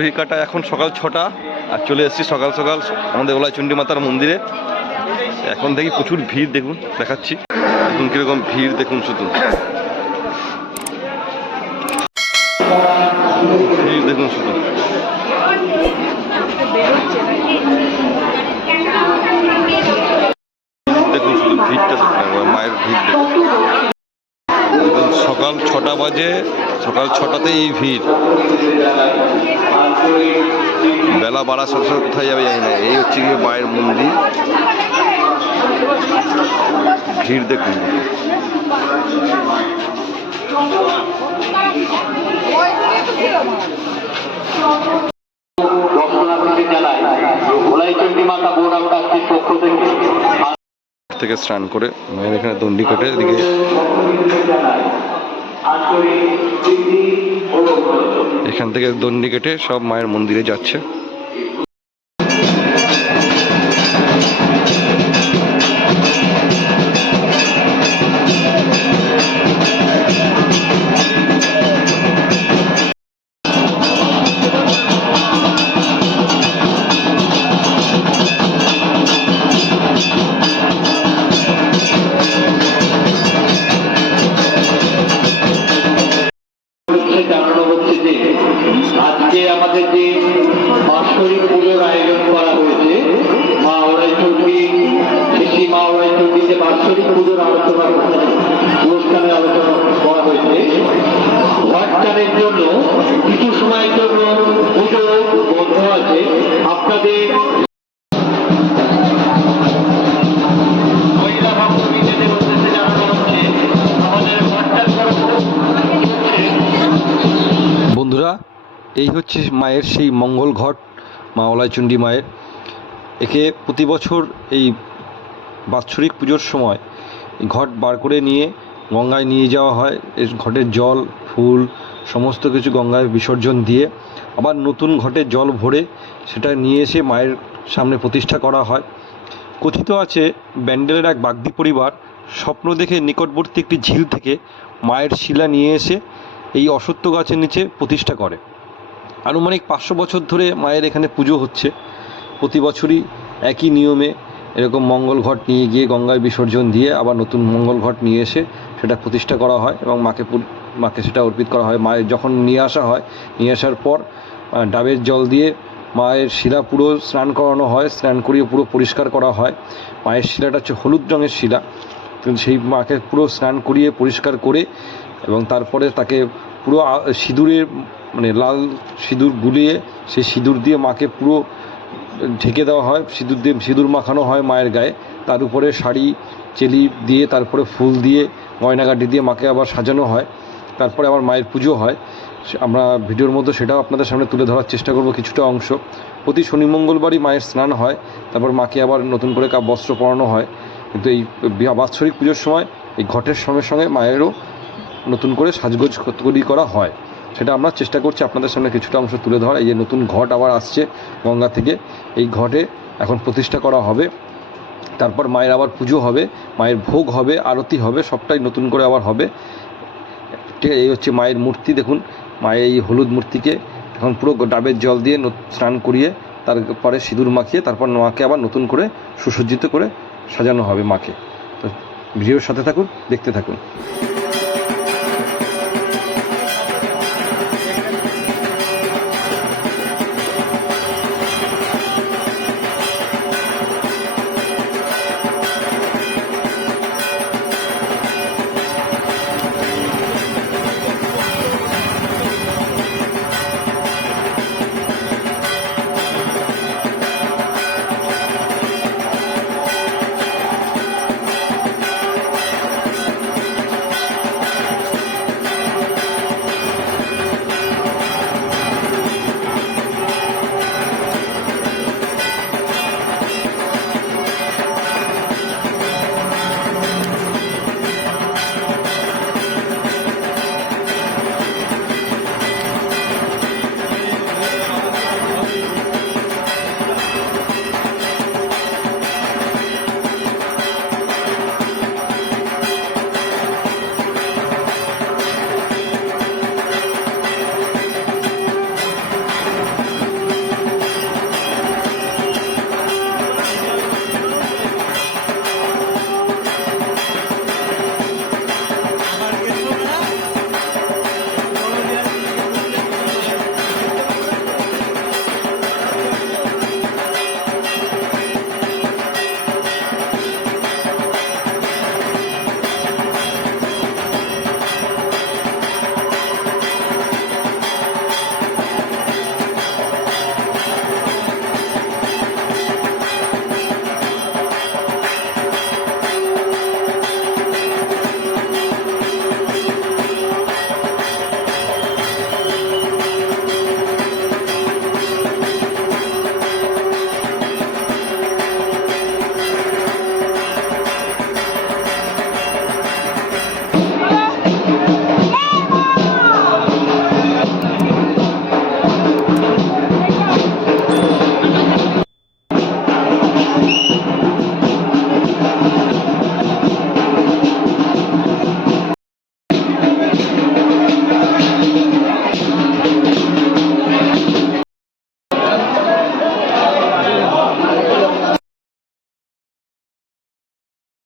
ঘড়ির কাটা এখন সকাল 6টা, আর চলে এসেছি সকাল সকাল আমাদের ওলাইচণ্ডী মাতার মন্দিরে। এখন দেখি প্রচুর ভিড়, দেখুন দেখাচ্ছি এখন কিরকম ভিড় দেখুন, শুধু ভিড় দেখুন, শুধু দেখুন, শুধু ভিড়টা মায়ের ভিড় দেখুন। সকাল 6টা বাজে, সকাল 6টাতে এই ভিড়, বেলা বাড়ার সাথে সাথে কোথায় যাবে জানি না। এই হচ্ছে গিয়ে মায়ের মন্দির, ভিড় দেখুন। থেকে স্নান করে মায়ের এখানে দণ্ডি কাটে, এদিকে এখান থেকে দণ্ডি কেটে সব মায়ের মন্দিরে যাচ্ছে। আজকে আমাদের যে বাৎসরিক পুজোর আয়োজন করা হয়েছে, মা ওলাইচণ্ডী শ্রী মা ওলাইচণ্ডী যে বাৎসরিক পুজোর আলোচনা অনুষ্ঠানের আলোচনা করা হয়েছে, ঘটটানের জন্য কিছু সময়ের জন্য পুজো বন্ধ আছে। আপনাদের মহিলা ভক্তবৃন্দদের উদ্দেশ্যে জানানো হচ্ছে আমাদের ঘটটান বন্ধুরা, এই হচ্ছে মায়ের সেই মঙ্গল ঘট, মা ওলাইচণ্ডী মায়ের। একে প্রতি বছর এই বাৎসরিক পুজোর সময় ঘট বার করে নিয়ে গঙ্গায় নিয়ে যাওয়া হয়। এই ঘটের জল, ফুল সমস্ত কিছু গঙ্গায় বিসর্জন দিয়ে আবার নতুন ঘটে জল ভরে সেটা নিয়ে এসে মায়ের সামনে প্রতিষ্ঠা করা হয়। কথিত আছে, ব্যান্ডেলের এক বাগদি পরিবার স্বপ্ন দেখে নিকটবর্তী একটি ঝিল থেকে মায়ের শিলা নিয়ে এসে এই অশ্বত্থ গাছের নিচে প্রতিষ্ঠা করে। আনুমানিক 500 বছর ধরে মায়ের এখানে পুজো হচ্ছে। প্রতি বছরই একই নিয়মে এরকম মঙ্গল ঘট নিয়ে গিয়ে গঙ্গায় বিসর্জন দিয়ে আবার নতুন মঙ্গল ঘট নিয়ে এসে সেটা প্রতিষ্ঠা করা হয় এবং মাকে সেটা অর্পিত করা হয়। মায়ের যখন নিয়ে আসা হয়, নিয়ে আসার পর ডাবের জল দিয়ে মায়ের শিলা পুরো স্নান করানো হয়, স্নান করিয়ে পুরো পরিষ্কার করা হয়। মায়ের শিলাটা হচ্ছে হলুদ রঙের শিলা, সেই মাকে পুরো স্নান করিয়ে পরিষ্কার করে এবং তারপরে তাকে পুরো সিঁদুরের লাল সিঁদুর গুলিয়ে সেই সিঁদুর দিয়ে মাকে পুরো ঢেকে দেওয়া হয়, সিঁদুর মাখানো হয় মায়ের গায়ে। তার উপরে শাড়ি চেলি দিয়ে, তারপরে ফুল দিয়ে, গয়নাগাটি দিয়ে মাকে আবার সাজানো হয়। তারপরে আবার মায়ের পুজো হয়। আমরা ভিডিওর মধ্যে সেটাও আপনাদের সামনে তুলে ধরার চেষ্টা করব কিছুটা অংশ। প্রতি শনি মঙ্গলবারই মায়ের স্নান হয়, তারপর মাকে আবার নতুন করে বস্ত্র পরানো হয়। কিন্তু এই বাৎসরিক পুজোর সময় এই ঘটের সঙ্গে সঙ্গে মায়েরও নতুন করে সাজগোজ তৈরি করা হয়। সেটা আমরা চেষ্টা করছি আপনাদের সামনে কিছুটা অংশ তুলে ধরা। এই যে নতুন ঘট আবার আসছে গঙ্গা থেকে, এই ঘটে এখন প্রতিষ্ঠা করা হবে। তারপর মায়ের আবার পুজো হবে, মায়ের ভোগ হবে, আরতি হবে, সবটাই নতুন করে আবার হবে। ঠিক আছে, এই হচ্ছে মায়ের মূর্তি। দেখুন মায়ের এই হলুদ মূর্তিকে এখন পুরো ডাবের জল দিয়ে স্নান করিয়ে তারপরে সিঁদুর মাখিয়ে তারপর মাকে আবার নতুন করে সুসজ্জিত করে সাজানো হবে মাকে। তো ভিডিওর সাথে থাকুন, দেখতে থাকুন।